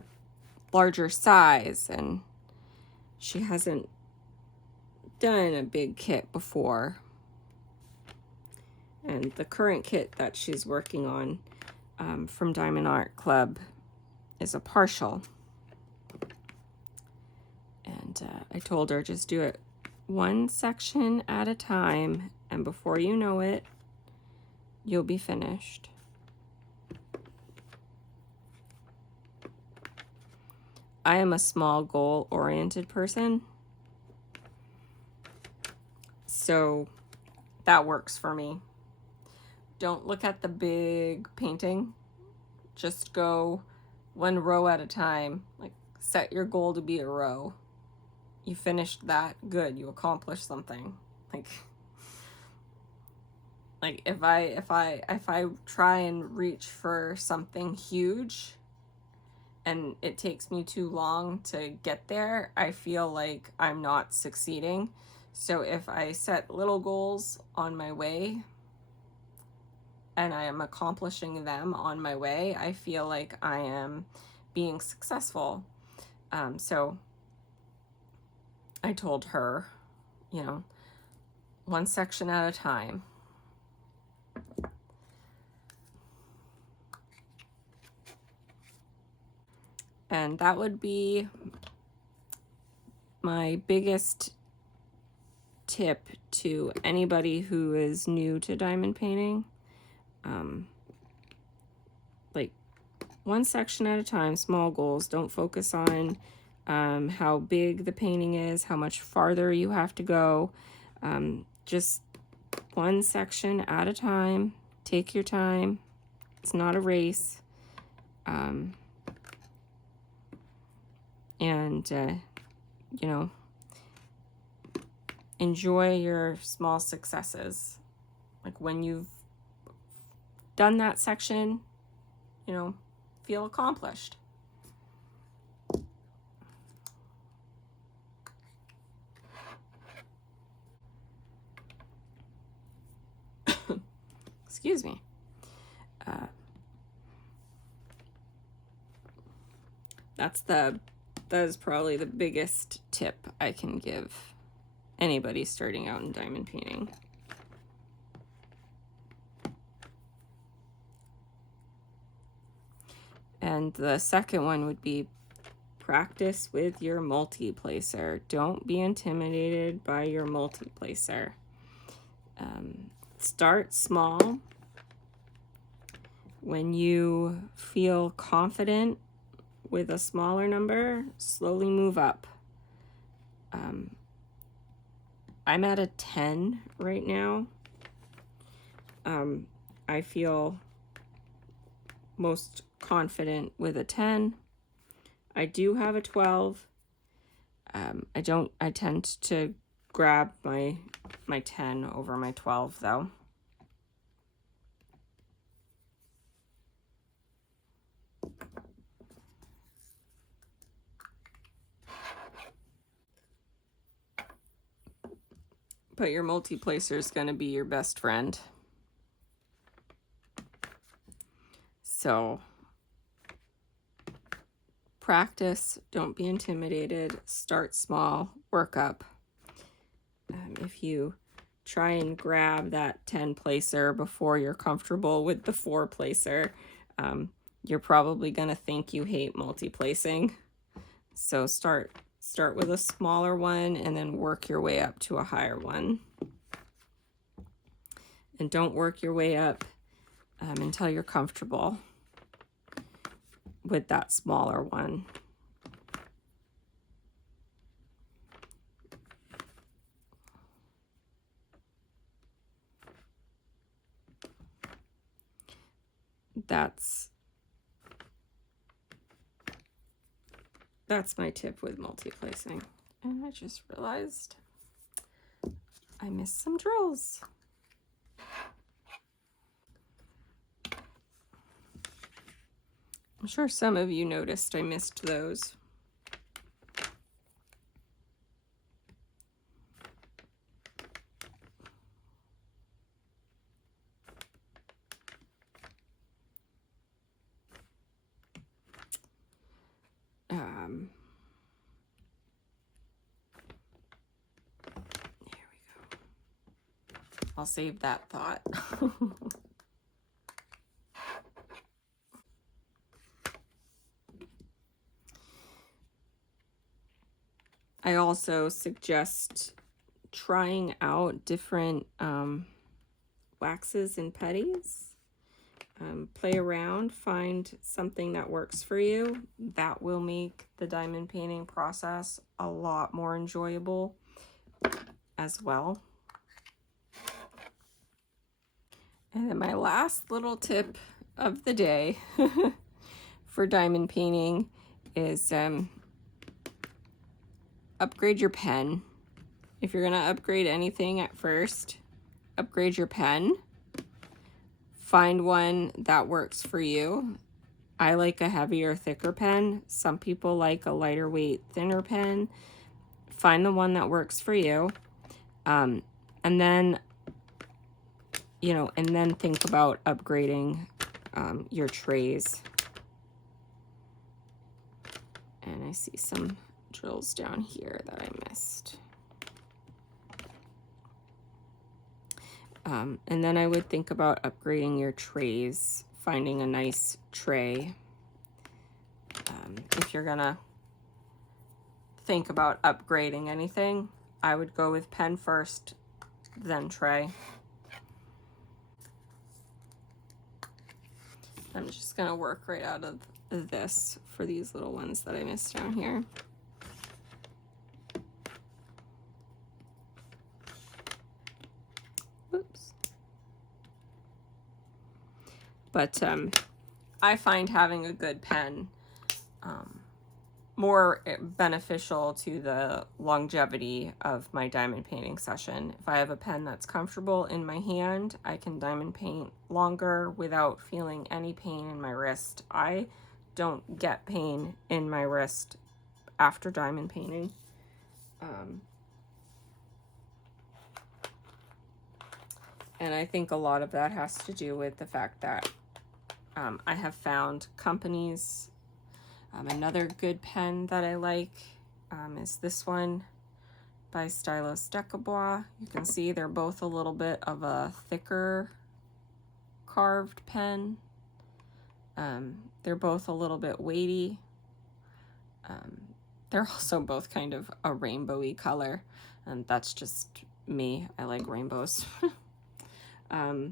larger size, and she hasn't done a big kit before. And the current kit that she's working on from Diamond Art Club is a partial. And I told her, just do it one section at a time, and before you know it, you'll be finished. I am a small goal-oriented person. So that works for me. Don't look at the big painting. Just go one row at a time. Like, set your goal to be a row. You finished that, good, you accomplished something. Like if I try and reach for something huge and it takes me too long to get there, I feel like I'm not succeeding. So if I set little goals on my way and I am accomplishing them on my way, I feel like I am being successful. So I told her, you know, one section at a time. And that would be my biggest tip to anybody who is new to diamond painting. Like, one section at a time, small goals. Don't focus on how big the painting is, how much farther you have to go. Just one section at a time. Take your time. It's not a race. And you know, enjoy your small successes. Like, when you've done that section, you know, feel accomplished. Excuse me. That is probably the biggest tip I can give anybody starting out in diamond painting. And the second one would be practice with your multi-placer. Don't be intimidated by your multi-placer. Start small. When you feel confident with a smaller number, slowly move up. I'm at a 10 right now. I feel most confident with a 10. I do have a 12. I tend to grab my 10 over my 12 though. But your multi-placer is going to be your best friend. So practice, don't be intimidated, start small, work up. If you try and grab that 10 placer before you're comfortable with the 4 placer, you're probably going to think you hate multi-placing. So start with a smaller one and then work your way up to a higher one. And don't work your way up until you're comfortable with that smaller one. That's my tip with multi-placing. And I just realized I missed some drills. I'm sure some of you noticed I missed those. Here we go. I'll save that thought. I also suggest trying out different waxes and putties. Play around, find something that works for you. That will make the diamond painting process a lot more enjoyable as well. And then my last little tip of the day for diamond painting is upgrade your pen. If you're gonna upgrade anything at first, upgrade your pen. Find one that works for you. I like a heavier, thicker pen. Some people like a lighter weight, thinner pen. Find the one that works for you. And then, and then think about upgrading your trays. And I see some drills down here that I missed. And then I would think about upgrading your trays, finding a nice tray. If you're gonna think about upgrading anything, I would go with pen first, then tray. I'm just gonna work right out of this for these little ones that I missed down here. Oops. But I find having a good pen more beneficial to the longevity of my diamond painting session. If I have a pen that's comfortable in my hand, I can diamond paint longer without feeling any pain in my wrist. I don't get pain in my wrist after diamond painting. And I think a lot of that has to do with the fact that I have found companies. Another good pen that I like is this one by Stylos Decabois. You can see they're both a little bit of a thicker carved pen. They're both a little bit weighty. They're also both kind of a rainbowy color, and that's just me. I like rainbows. But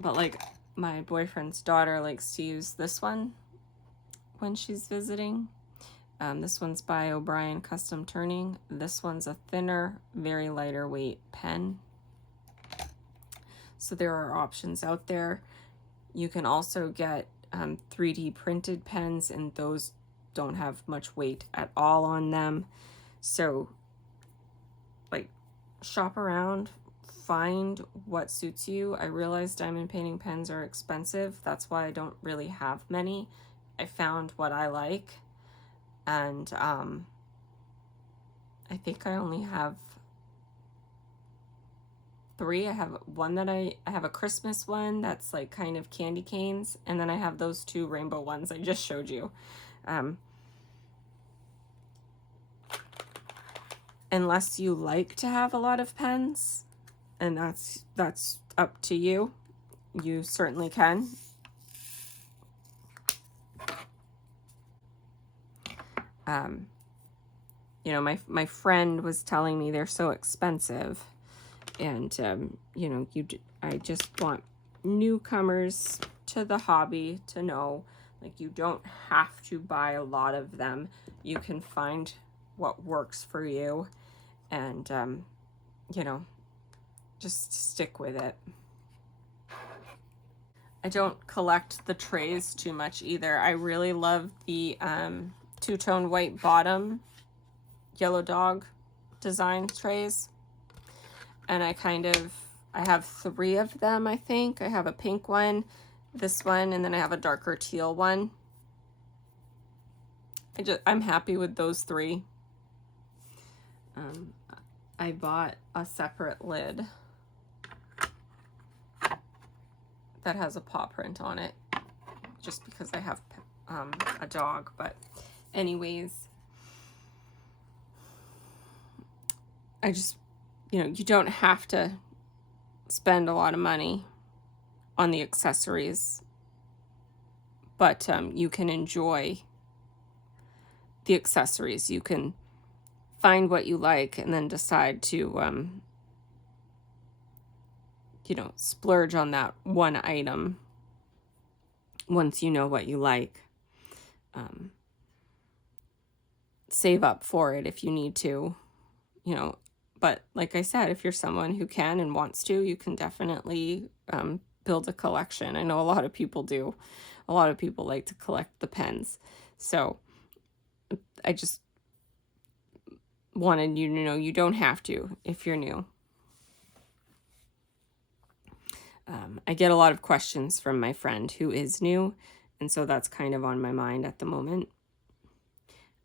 like my boyfriend's daughter likes to use this one when she's visiting. This one's by O'Brien Custom Turning. This one's a thinner, very lighter weight pen. So there are options out there. You can also get 3D printed pens, and those don't have much weight at all on them. So like, shop around, find what suits you. I realize diamond painting pens are expensive. That's why I don't really have many. I found what I like, and I think I only have 3. I have one that I have a Christmas one that's like kind of candy canes, and then I have those 2 rainbow ones I just showed you. Unless you like to have a lot of pens, and that's up to you. You certainly can. My friend was telling me they're so expensive, and I just want newcomers to the hobby to know, like, you don't have to buy a lot of them. You can find what works for you, and just stick with it. I don't collect the trays too much either. I really love the two-tone white bottom yellow dog design trays, and I have 3 of them. I think I have a pink one, this one, and then I have a darker teal one. I'm happy with those 3. I bought a separate lid that has a paw print on it, just because I have a dog. But anyways, I just, you don't have to spend a lot of money on the accessories, but you can enjoy the accessories. You can find what you like and then decide to splurge on that one item once you know what you like. Save up for it if you need to, But like I said, if you're someone who can and wants to, you can definitely build a collection. I know a lot of people do. A lot of people like to collect the pens. So I just wanted you to know you don't have to if you're new. I get a lot of questions from my friend who is new, and so that's kind of on my mind at the moment.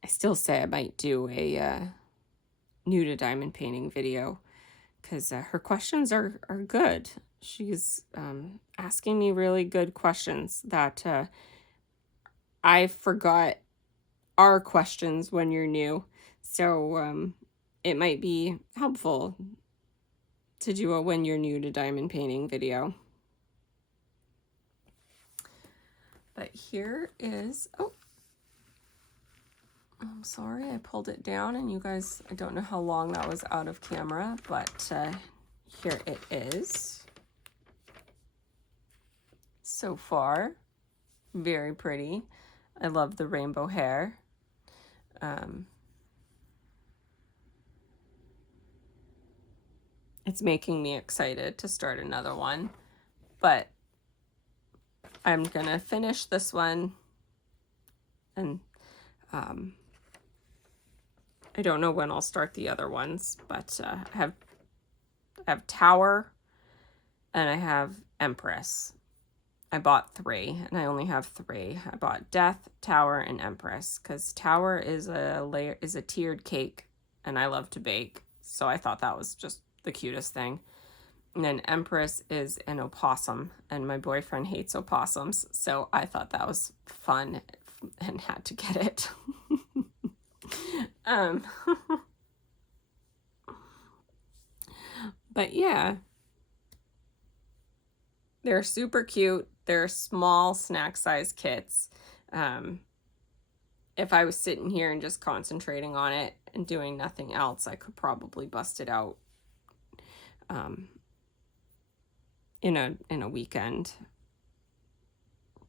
I still say I might do a new to diamond painting video because her questions are good. She's asking me really good questions that I forgot are questions when you're new. So it might be helpful to do a when you're new to diamond painting video. But here is, oh, I'm sorry, I pulled it down and you guys, I don't know how long that was out of camera, but here it is. So far, very pretty. I love the rainbow hair. It's making me excited to start another one, but I'm gonna finish this one, and I don't know when I'll start the other ones, but I have Tower and I have Empress. I bought 3 and I only have 3. I bought Death, Tower, and Empress because Tower is a tiered cake and I love to bake, so I thought that was just the cutest thing. And then Empress is an opossum, and my boyfriend hates opossums, so I thought that was fun and had to get it. But yeah, they're super cute. They're small snack size kits. If I was sitting here and just concentrating on it and doing nothing else, I could probably bust it out in a weekend,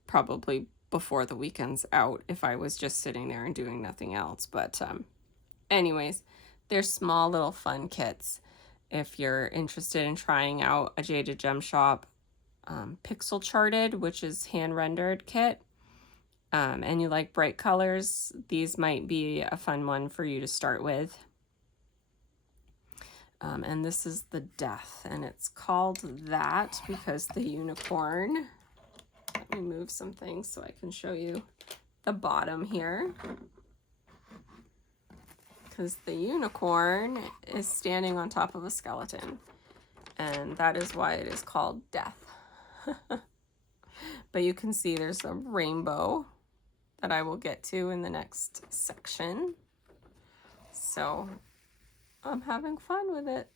probably before the weekend's out, if I was just sitting there and doing nothing else. But anyways, they're small little fun kits. If you're interested in trying out a Jaded Gem Shop Pixel Charted, which is hand rendered kit, and you like bright colors, these might be a fun one for you to start with. And this is the Death, and it's called that because the unicorn, let me move some things so I can show you the bottom here, because the unicorn is standing on top of a skeleton, and that is why it is called Death. But you can see there's a rainbow that I will get to in the next section. So I'm having fun with it.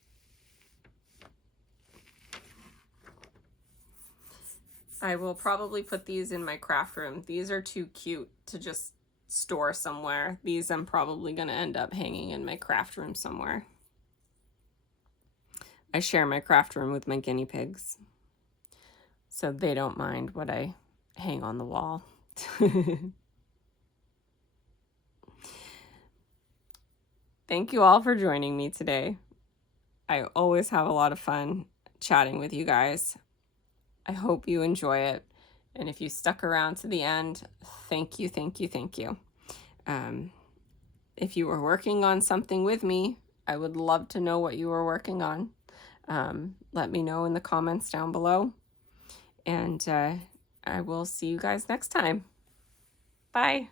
I will probably put these in my craft room. These are too cute to just store somewhere. These I'm probably going to end up hanging in my craft room somewhere. I share my craft room with my guinea pigs, so they don't mind what I hang on the wall. Thank you all for joining me today. I always have a lot of fun chatting with you guys. I hope you enjoy it. And if you stuck around to the end, thank you, thank you, thank you. If you were working on something with me, I would love to know what you were working on. Let me know in the comments down below. And I will see you guys next time. Bye.